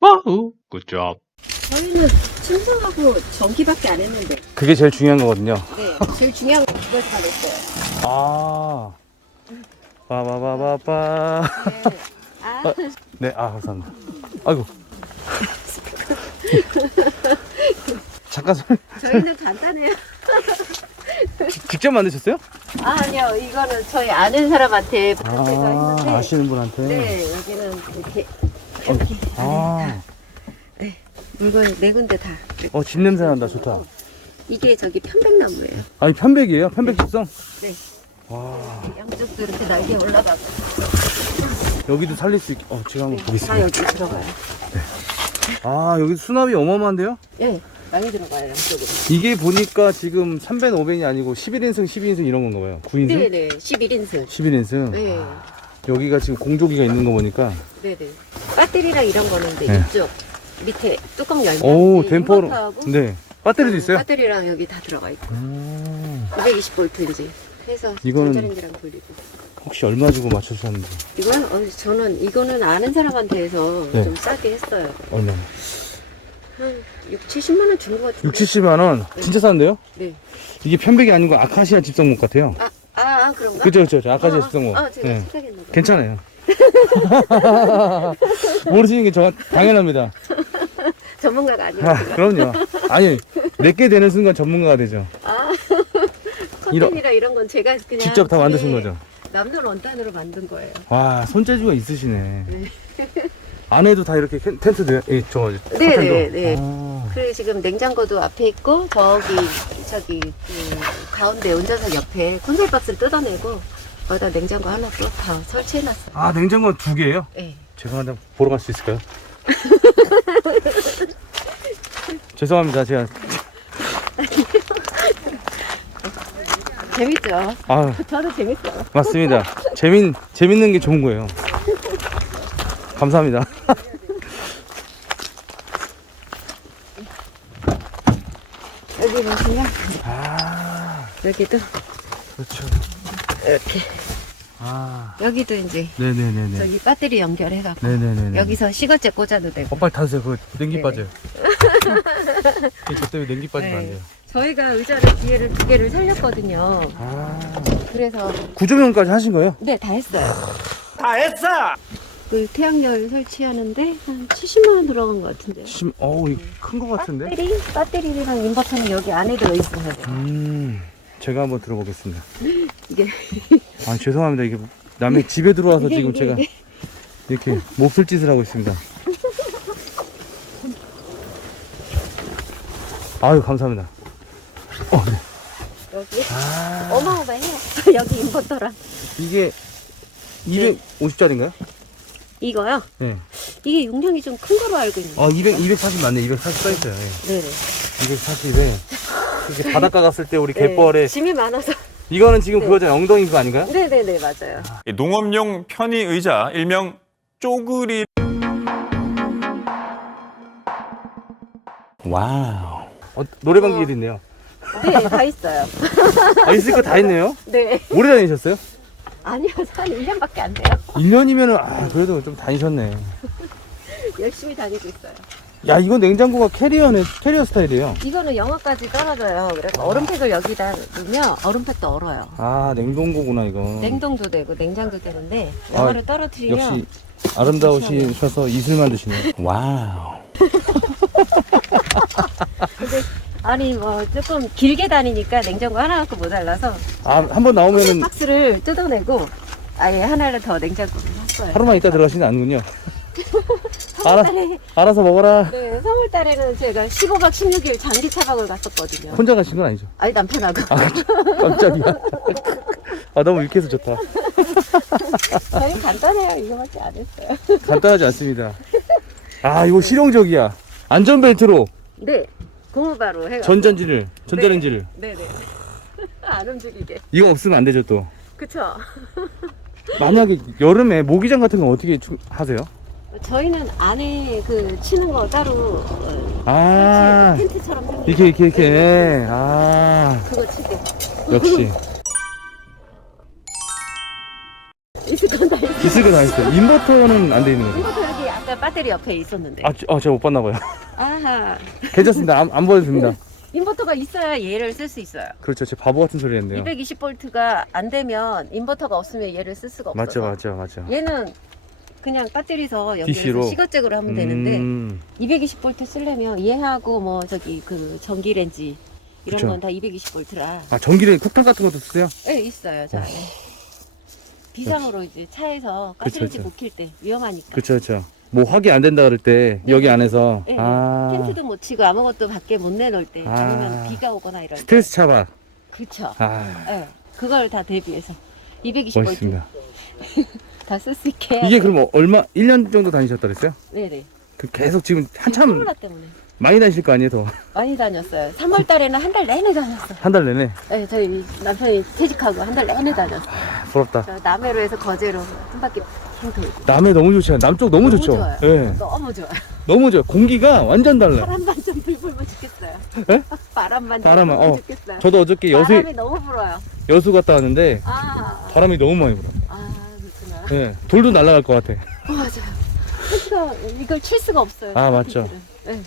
와우, 굿잡. 저희는 충전하고 전기밖에 안 했는데. 그게 제일 중요한 거거든요. 네. 제일 중요한 건 그걸 다 냈어요. 아. 빠바바바바. 네. 아, 네, 아, 감사합니다. 아이고. 잠깐 설- 저희는 간단해요. 직접 만드셨어요? 아, 아니요. 이거는 저희 아는 사람한테 아, 부탁해서 했는데. 아시는 분한테. 네, 여기는 이렇게. 이렇게. 아, 물건 네 군데 다. 어, 집 냄새 난다. 좋다. 이게 저기 편백나무예요. 아니, 편백이에요? 편백 집성? 네. 와, 양쪽도 이렇게 날개 올라가고. 여기도 살릴 수 있게. 어, 제가 한번 다 보겠습니다. 여기 들어가요. 아, 여기 수납이 어마어마한데요? 네, 많이 들어가요, 양쪽으로. 이게 보니까 지금 3벤, 5벤이 아니고 11인승, 12인승 이런 건가 봐요. 9인승? 네네, 11인승. 11인승? 네, 여기가 지금 공조기가 있는 거 보니까. 네네. 배터리랑 이런 거는 이제 네. 이쪽 밑에 뚜껑 열면 오, 이제. 인버터하고 네. 배터리도 있어요? 배터리랑 여기 다 들어가 있고 음, 220볼트인지 해서 이거는- 전자레인지랑 돌리고 혹시 얼마 주고 맞춰주셨는지. 이건 어, 저는 이거는 아는 사람한테 해서 네. 좀 싸게 했어요 얼마? 한 6, 70만 원준것 같은데 6, 70만 원? 진짜 싼데요? 네. 이게 편백이 아니고 아카시아 집성목 같아요. 아, 아, 아 그런가? 그죠, 그죠. 그죠. 아카시아 아, 집성목. 아, 제가 네. 착각했나 봐 괜찮아요. 모르시는 게 저, 당연합니다. 전문가가 아, 아니라 그럼요. 아니, 내게 되는 순간 전문가가 되죠. 아 커튼이랑 이런 건 제가 그냥 직접 다 만드신 집에 거죠. 남는 원단으로 만든 거예요 와, 손재주가 있으시네. 네. 안에도 다 이렇게 텐- 텐트도, 예, 저, 네, 커튼도. 네, 네. 아, 그리고 지금 냉장고도 앞에 있고 저기 저기 그 가운데 운전석 옆에 콘솔 박스를 뜯어내고 거기다 냉장고 하나 또 다 설치해놨어. 아, 냉장고 두 개예요? 네. 죄송한데 보러 갈 수 있을까요? 죄송합니다. 제가 재밌죠? 아 저도 재밌어요. 맞습니다. 재밌 재밌는 게 좋은 거예요. 감사합니다. 여기 보시면 아 여기도 그렇죠. 이렇게 아 여기도 이제 네네네네. 저기 배터리 연결해갖고 네네네. 여기서 시거제 꽂아도 되고. 어 빨리 닫으세요. 그거 냉기 네네. 빠져요. 저 때문에 냉기 빠지면 안 네. 돼요. 저희가 의자를 뒤에를 두 개를 살렸거든요. 아 그래서 구조명까지 하신 거예요? 네 다 했어요. 다 했어. 그 태양열 설치하는데 한 70만 원 들어간 것 같은데요. 심, 어우 큰거 같은데? 배터리, 배터리랑 인버터는 여기 안에 들어있어요. 음 제가 한번 들어보겠습니다. 이게 아 죄송합니다. 이게 남의 집에 들어와서 이게, 지금 이게, 제가 이게. 이렇게 몹쓸 짓을 하고 있습니다. 아유 감사합니다. 어, 네. 여기 아 어마어마해요. 여기 인버터랑 이게 250짜리인가요? 이거요. 네. 이게 용량이 좀 큰 거로 알고 있는데. 아 200, 240 맞네. 240 써있어요. 예. 네네. 240에 이렇게 바닷가 갔을 때 우리 네, 갯벌에 짐이 많아서. 이거는 지금 네. 그거잖아요. 엉덩이 그거 아닌가요? 네네네 맞아요. 이 농업용 편의 의자, 일명 쪼그리 와우. 어, 노래방 기계도 있네요. 네 다 있어요. 아 있을 거 다 있네요. 네. 오래 다니셨어요? 아니요 한 1년밖에 안 돼요. 1년이면은 아 그래도 좀 다니셨네. 열심히 다니고 있어요. 야 이건 냉장고가 캐리어네 캐리어 스타일이에요. 이거는 영하까지 떨어져요. 그래서 얼음팩을 여기다 넣으면 얼음팩도 얼어요. 아 냉동고구나 이거. 냉동도 되고 냉장도 되는데 아, 영하를 떨어뜨리면 역시 아름다우셔서 이슬만 드시네. 와우. 근데 아니 뭐 조금 길게 다니니까 냉장고 하나 갖고 모자라서 아 한 번 나오면은 박스를 뜯어내고 아예 하나를 더 냉장고를 샀어요. 하루만 있다 들어가시는 않군요. 알아, 3월달에 알아서 먹어라. 네, 3월달에는 제가 15박 16일 장기 차박을 갔었거든요. 혼자 가신 건 아니죠? 아니 남편하고 깜짝이야. 아 너무 유쾌해서 좋다. 저희 간단해요. 이거밖에 안 했어요. 간단하지 않습니다. 아 이거 실용적이야. 안전벨트로 네, 고무바로 해가. 전전지를 전자레인지를 네네. 안 움직이게. 이거 없으면 안 되죠 또. 그쵸? 만약에 여름에 모기장 같은 건 어떻게 추- 하세요? 저희는 안에 그 치는 거 따로 어, 아 설치, 텐트처럼 이렇게 거. 이렇게 이렇게 아 그거 치게 역시 있을 건다 있어. 있을 거다 있어요. 인버터는 안 돼 있는 거죠? 아까 배터리 옆에 있었는데. 아, 저- 아 제가 못 봤나 봐요. 아하. 괜찮습니다. 안, 안 보여도 됩니다. 인버터가 있어야 얘를 쓸 수 있어요. 그렇죠. 제 바보 같은 소리 했네요. 220볼트가 안 되면 인버터가 없으면 얘를 쓸 수가 없어서. 맞죠, 맞죠, 맞죠. 얘는 그냥 배터리서 DC로? 여기서 시거잭으로 하면 되는데 음, 220볼트 쓰려면 얘하고 뭐 저기 그 전기 렌지 이런 그쵸. 건 다 220볼트라. 아 전기를 쿡탑 같은 것도 쓰세요? 네, 있어요. 저 안에. 비상으로 이제 차에서 가스렌지 그쵸. 못 킬 때 위험하니까. 그렇죠, 그렇죠. 뭐 확인 안 된다 그럴 때 여기 안에서 네, 아 텐트도 못 치고 아무것도 밖에 못 내놓을 때 아. 아. 니면 비가 오거나 이럴 때. 스트레스 차바. 그쵸. 아 네, 그걸 다 대비해서 220볼트 멋있습니다. 다 쓸 수 있게. 이게 그럼 뭐 얼마 1년 정도 다니셨다 그랬어요? 네네. 그 계속 지금 한참 코로나 때문에 많이 다니실 거 아니에요, 더. 많이 다녔어요. 3월 달에는 한 달 내내 다녔어요. 한 달 내내. 네, 저희 남편이 퇴직하고 한 달 내내 다녔어요. 아, 부럽다. 저 남해로 해서 거제로 한 바퀴. 남해 너무 좋죠. 남쪽 너무, 너무 좋죠. 좋아요. 예. 너무 좋아요. 너무 좋아요. 공기가 완전 달라요. 바람만 좀 불불면. 에? 바람만 좀 바람만, 불면 어. 죽겠어요. 저도 어저께 여수 바람이 너무 불어요. 여수 갔다 왔는데 아, 바람이 너무 많이 불어. 아 그렇구나. 예. 돌도 날아갈 것 같아. 어, 맞아요. 텐트가 이걸 칠 수가 없어요. 아, 맞죠. 네.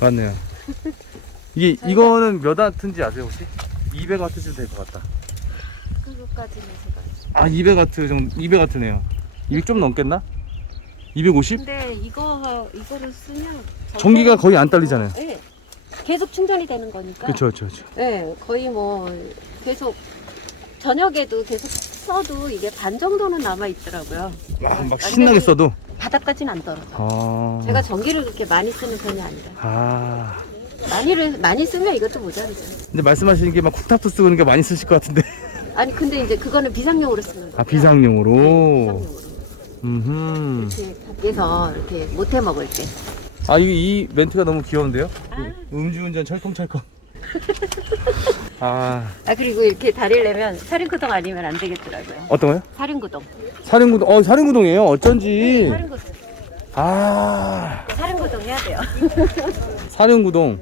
맞네요. 이게 이거는 몇 와트인지 아세요 혹시? 200와트쯤 될 것 같다. 그거까지는 제가. 아 200와트 정도 200와트네요. 이게 좀 넘겠나? 250? 근데 이거 이거를 쓰면 전기가 거의 안 딸리잖아요. 네. 계속 충전이 되는 거니까. 그렇죠, 그렇죠. 네, 거의 뭐 계속 저녁에도 계속 써도 이게 반 정도는 남아 있더라고요. 와, 막 신나게 써도. 바닥까지는 안 떨어져. 아. 제가 전기를 그렇게 많이 쓰는 편이 아니라 아. 많이를 많이 쓰면 이것도 모자르죠. 근데 말씀하시는 게 막 쿡탑도 쓰고 그러니까 많이 쓰실 것 같은데. 아니 근데 이제 그거는 비상용으로 쓰는 거예요. 아 비상용으로. 비상용으로. 음. 이렇게 밖에서 이렇게 못 해 먹을 때. 아 이거 이 멘트가 너무 귀여운데요? 아. 음주운전 철컹철컹. 아 아 그리고 이렇게 다리를 내면 사륜구동 아니면 안 되겠더라고요. 어떤 거요? 사륜구동. 사륜구동. 어 사륜구동이에요. 어쩐지. 사륜구동. 아 사륜구동 해야 돼요. 사륜구동.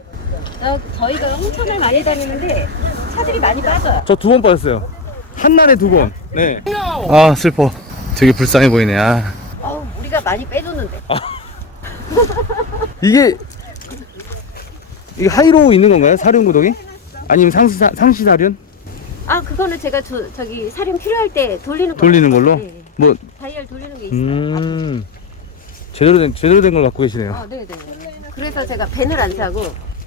저, 저희가 홍천을 많이 다니는데 차들이 많이 빠져요. 저 두 번 빠졌어요. 한 날에 두 번. 네. 아 슬퍼. 되게 불쌍해 보이네. 아 어우, 우리가 많이 빼줬는데. 이게 이게 하이로 있는 건가요? 사륜 구동이? 아니면 상시 상시 사륜? 아, 그거는 제가 저, 저기 사륜 필요할 때 돌리는 거. 돌리는 걸로? 네. 뭐 다이얼 돌리는 게 있어요. 음. 제대로 된 제대로 된 걸 갖고 계시네요. 아, 네, 네. 그래서 제가 밴을 안 사고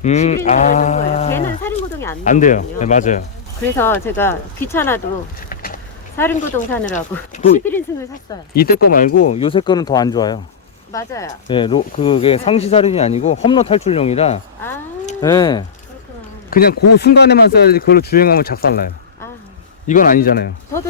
음. 아. 밴은 사륜 구동이 안 안 돼요. 네, 맞아요. 그래서 제가 귀찮아도 사륜구동 사느라고 또- 11인승을 샀어요. 이때 거 말고 요새 거는 더 안 좋아요. 맞아요. 예, 로, 그게 상시 사륜이 아니고 험로 탈출용이라 아, 예. 그렇구나. 그냥 그 순간에만 써야지 그걸로 주행하면 작살나요. 아, 이건 아니잖아요. 저도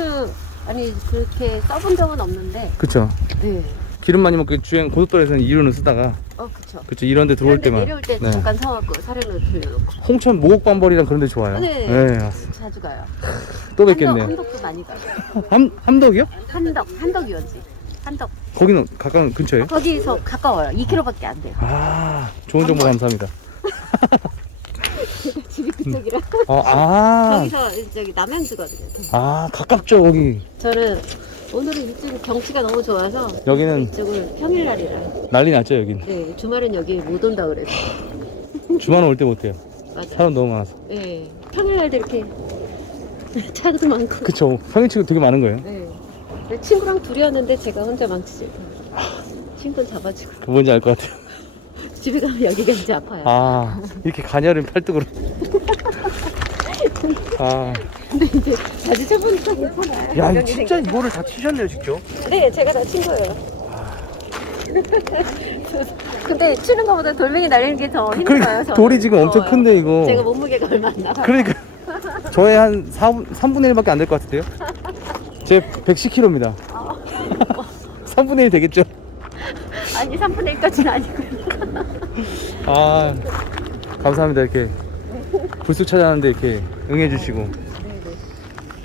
아니 그렇게 써본 적은 없는데. 그쵸? 네. 기름 많이 먹게 주행 고속도로에서는 2륜을 쓰다가 어, 그쵸. 그쵸 이런 데 들어올 그런데 때만 내려올 때 네. 잠깐 서갖고 사륜을 돌려놓고 홍천 모곡반벌이랑 그런 데 좋아요. 네. 예, 맞습니다. 자주 가요. 또 한덕, 뵙겠네요. 한덕도 많이 가요. 함, 함덕이요? 한덕, 한덕 유원지. 한덕. 거기는 가까운 근처에 요? 거기서 가까워요. 2km밖에 안 돼요. 아, 좋은 정보 감사합니다. 집이 그쪽이라. 어, 아, 거기서 저기 남양주거든요. 아, 가깝죠, 거기. 저는 오늘은 이쪽 경치가 너무 좋아서 여기는 이쪽을 평일날이라. 난리 났죠, 여긴. 네, 주말엔 여기 못 온다 그래서. 주말은 올때 못해요. 맞아요. 사람 너무 많아서. 네, 평일날도 이렇게 차도 많고. 그쵸. 평일 치고 되게 많은 거예요. 네. 근데 친구랑 둘이었는데 제가 혼자 망치질. 친구는 잡아주고 그 뭔지 알 것 같아요. 집에 가면 여기가 이제 아파요. 아, 이렇게 가녀린 팔뚝으로. 아, 근데 이제 자주 쳐보니까 괜찮아요. 야, 게 진짜. 이거를 다 치셨네요, 직접. 네, 제가 다 친 거예요. 근데 치는 것보다 돌멩이 날리는 게 더 힘들어요. 그러니까 저는. 돌이 지금 엄청 더워요. 큰데, 이거. 제가 몸무게가 얼마 안 나가. 그러니까. 저의 한 4, 3분의 1밖에 안 될 것 같은데요? 제 110kg입니다. 3분의 1 되겠죠? 아니 3분의 1까지는 아니고. 아, 감사합니다. 이렇게 불쑥 찾아왔는데 이렇게 응해주시고.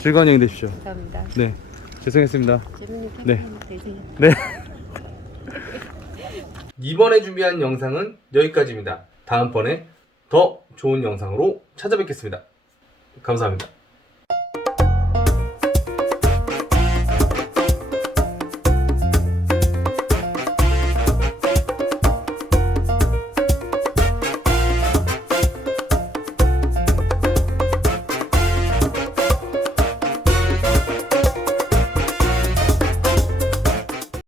즐거운 여행 되십시오. 감사합니다. 네, 죄송했습니다. 재밌는 네. 캠핑 되세요. 네. 이번에 준비한 영상은 여기까지입니다. 다음번에 더 좋은 영상으로 찾아뵙겠습니다. 감사합니다.